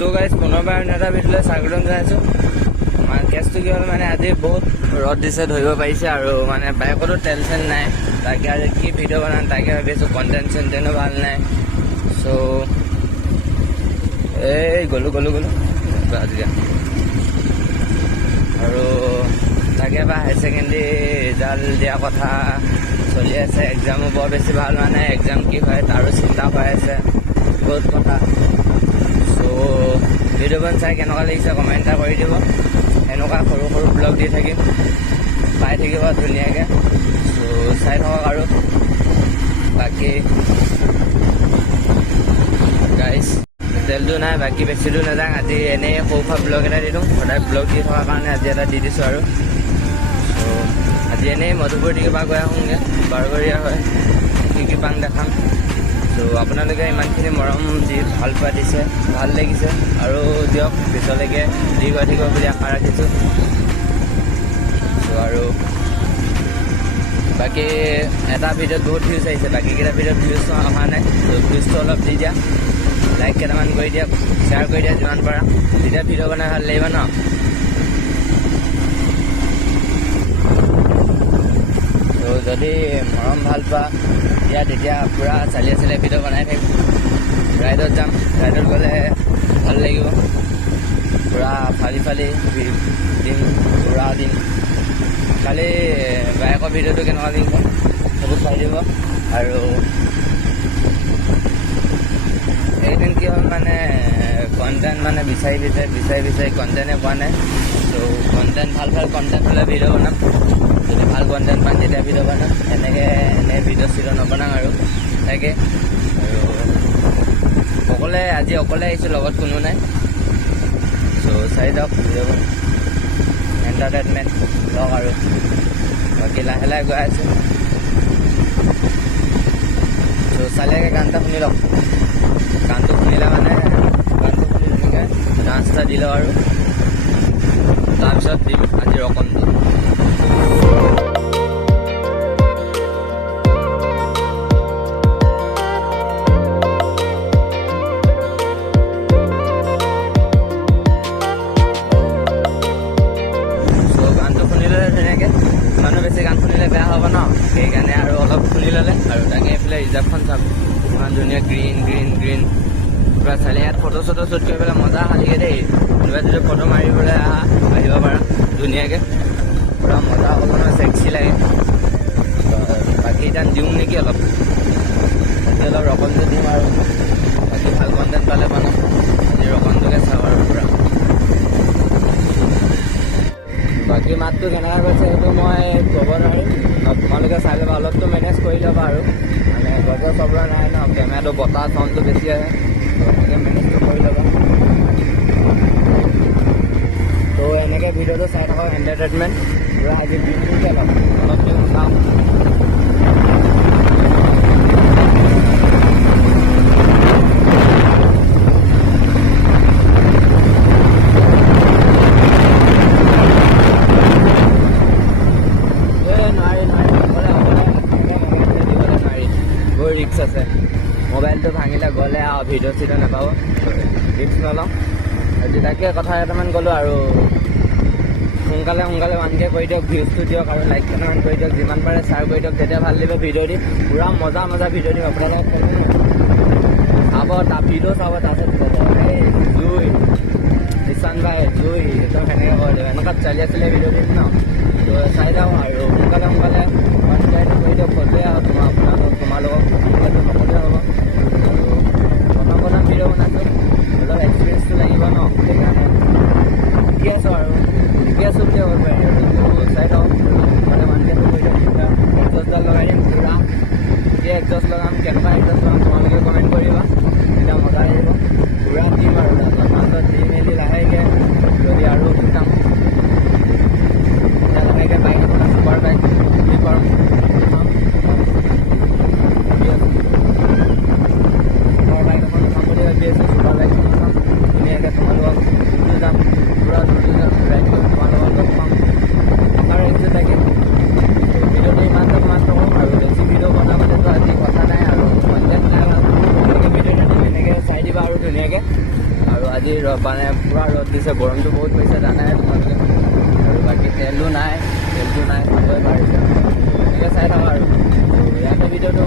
তো গাইজ পুনৰবাৰ এটা ভিডিঅ'লৈ স্বাগতম জনাইছোঁ। কেছটো কি হ'ল মানে আজি বহুত ৰ'দ দিছে, ধৰিব পাৰিছে আৰু মানে বাইকতো তেল চেল নাই। তাকে আজি কি ভিডিঅ' বনাম তাকে ভাবিছোঁ, কণ্টেণ্ট চণ্টেণ্টো ভাল নাই। চ' এই গ'লোঁ আজিকা আৰু তাকে বা হায়াৰ ছেকেণ্ডেৰী ৰিজাল্ট দিয়া কথা চলি আছে। এক্সামো বৰ বেছি ভাল হোৱা নাই, এক্সাম কি হয় তাৰো চিন্তা হৈ আছে, বহুত কথা। চ' ভিডিঅ'খন চাই কেনেকুৱা লাগিছে কমেণ্ট এটা কৰি দিব। এনেকুৱা সৰু সৰু ব্লগ দি থাকিম, পাই থাকিব ধুনীয়াকৈ। চ' চাই থাকক আৰু বাকী গাইজ তেলটো নাই, বাকী বেছি দূৰ নাযাওঁ। আজি এনেই সৰু সুৰা ব্লগ এটা দি দিওঁ, সদায় ব্লগ দি থকাৰ কাৰণে আজি এটা দি দিছোঁ আৰু। চ' আজি এনেই মধুপুৰ পৰা গৈ আহোঁগৈ, বাৰঘৰীয়া হয়, কি পাং দেখাম। ত' আপোনালোকে ইমানখিনি মৰম দি ভাল পোৱা দিছে, ভাল লাগিছে আৰু দিয়ক, পিছলৈকে দি গৈ থাকিব বুলি আশা ৰাখিছোঁ। ত' আৰু বাকী এটা ভিডিঅ'ত বহুত ভিউজ আহিছে, বাকীকেইটা ভিডিঅ'ত ভিউজ অহা নাই। ত' ভিউজটো অলপ দি দিয়া, লাইক কেইটামান কৰি দিয়ক, শ্বেয়াৰ কৰি দিয়া যিমান পাৰা, তেতিয়া ভিডিঅ' বনাই ভাল লাগিব ন। ত' যদি মৰম ভাল পোৱা দিয়া তেতিয়া পূৰা চালিয়ে ভিডিঅ' বনাই থাকিম। ৰাইডত যাম, ৰাইডত গ'লে ভাল লাগিব, পূৰা ফালি দিম, পূৰা দিম। খালি বাইকৰ ভিডিঅ'টো কেনেকুৱা লাগিব সেইবোৰ চাই দিব। আৰু এইদিন কি হ'ল মানে কণ্টেণ্ট মানে বিচাৰি কণ্টেণ্টে পোৱা নাই। ত' কণ্টেণ্ট ভাল কণ্টেণ্ট হ'লে ভিডিঅ' বনাম, যদি ভাল কণ্টেণ্ট পাম তেতিয়া ভিডিঅ' বনাম। এনেই ভিডিঅ' চিডিঅ' নবনাওঁ আৰু তাকে। আৰু আজি অকলে আহিছোঁ, লগত কোনো নাই। চ' চাই যাওক ভিডিঅ' এণ্টাৰটেইনমেণ্ট লওক আৰু বাকী লাহে লাহে গৈ আছোঁ। চ' চালিয়াকৈ গান এটা শুনি লওক, গানটো শুনিলে মানে গানটো শুনি ধুনীয়াকৈ ডান্স এটা দি লওঁ আৰু তাৰপিছত দিম আজি ৰকমটো। মানুহ বেছি গান শুনিলে বেয়া হ'ব ন, সেইকাৰণে আৰু অলপ শুনি ল'লে। আৰু তাকে এইফালে ৰিজাৰ্ভখন চাওক, ইমান ধুনীয়া গ্ৰীণ পূৰা চালি। ইয়াত ফটো চটো শ্বুট কৰি পেলাই মজা খালিকৈ দেই। কোনোবাই যদি ফটো মাৰিবলৈ আহিব পাৰা ধুনীয়াকৈ, পূৰা মজা হ'ব নহয়, চেক্সি লাগে। বাকী এতিয়া দিওঁ নেকি অলপ ৰকমটো দিম আৰু বাকী ভাল কণ্টেণ্ট পালে বনাম। আজি ৰকমটোকে চাওঁ আৰু পূৰা। বাকী মাতটো কেনেকুৱা গৈছে সেইটো মই ক'ব নোৱাৰিম, তোমালোকে চাই ল'বা। অলপতো মেনেজ কৰি ল'বা আৰু মানে গজৰ চবৰা নাই ন, কেমেৰাটো বতাহ চাউণ্ডটো বেছি আহে, এনেকৈ মেনেজটো কৰি ল'বা। ত' এনেকৈ ভিডিঅ'টো চাই থাকক, এণ্টাৰটেইনমেণ্ট পূৰা। আজি দিনটোকে অলপ দিন চাওঁ। ৰিক্স আছে, মোবাইলটো ভাঙিলে গ'লে আৰু ভিডিঅ' চিডিঅ' নাপাব, ৰিক্স নলওঁ। আজি তাকে কথা কেইটামান ক'লোঁ আৰু সোনকালে 1K কৰি দিয়ক, ভিউজটো দিয়ক আৰু লাইক কেইটামান কৰি দিয়ক, যিমান পাৰে শ্বেয়াৰ কৰি দিয়ক, তেতিয়া ভাল লাগিব ভিডিঅ' দি। পূৰা মজা ভিডিঅ' দিম আপোনালোকক চাব, ভিডিঅ' চাব। তাৰপিছত জুই নিশান ভাই জুই একদম সেনেকৈ কৰি দিয়ক, এনেকুৱা চালিয়ে ভিডিঅ' দিম ন। ত' চাই যাওঁ আৰু সোনকালে 1K কৰি দিয়ক, ফটোৱে হওক তোমালোকক সোনকালে নকলে হ'ব। আৰু প্ৰথম ভিডিঅ' বনাইছোঁ, অলপ এক্সপিৰিয়েঞ্চটো লাগিব ন, সেইকাৰণে শিকি আছোঁ আৰু বুলি ক'ব পাৰি। আৰু চাই লওঁ মানে 1K কৰি দিয়ক, তেতিয়া এক্সজডাল লগাই দিম পূৰা। এতিয়া এক্সজষ্ট লগাম, কেনেকুৱা এক্সজষ্ট লগাম তোমালোকে কমেণ্ট কৰিবা, তেতিয়া মজা আহিব। পূৰা দিম আৰু তাৰপিছত দি মেলি লাহেকৈ যদি আৰু শিকাম তেতিয়া লাহেকৈ বাইক এখন চুপাৰ বাইক দি পাৰোঁ। ধুনীয়াকৈ তোমালোকক যাম, পূৰা যাম, ৰাইড কৰিম, তোমালোকৰ লগ পাম। আশা ৰাখিছোঁ তাকে ভিডিঅ'টো ইমান কওঁ আৰু বেছি ভিডিঅ' বনাবলৈতো আজি কথা নাই আৰু কণ্টেণ্ট নাই। ভিডিঅ'টো এনেকৈ চাই দিবা আৰু ধুনীয়াকৈ। আৰু আজি মানে পূৰা ৰ'দ দিছে, গৰমটো বহুত পৰিছে জানাই তোমালোকে। আৰু বাকী তেলটো নাই খাবই পাৰিছে, এনেকৈ চাই থাকা আৰু ইয়াতে ভিডিঅ'টো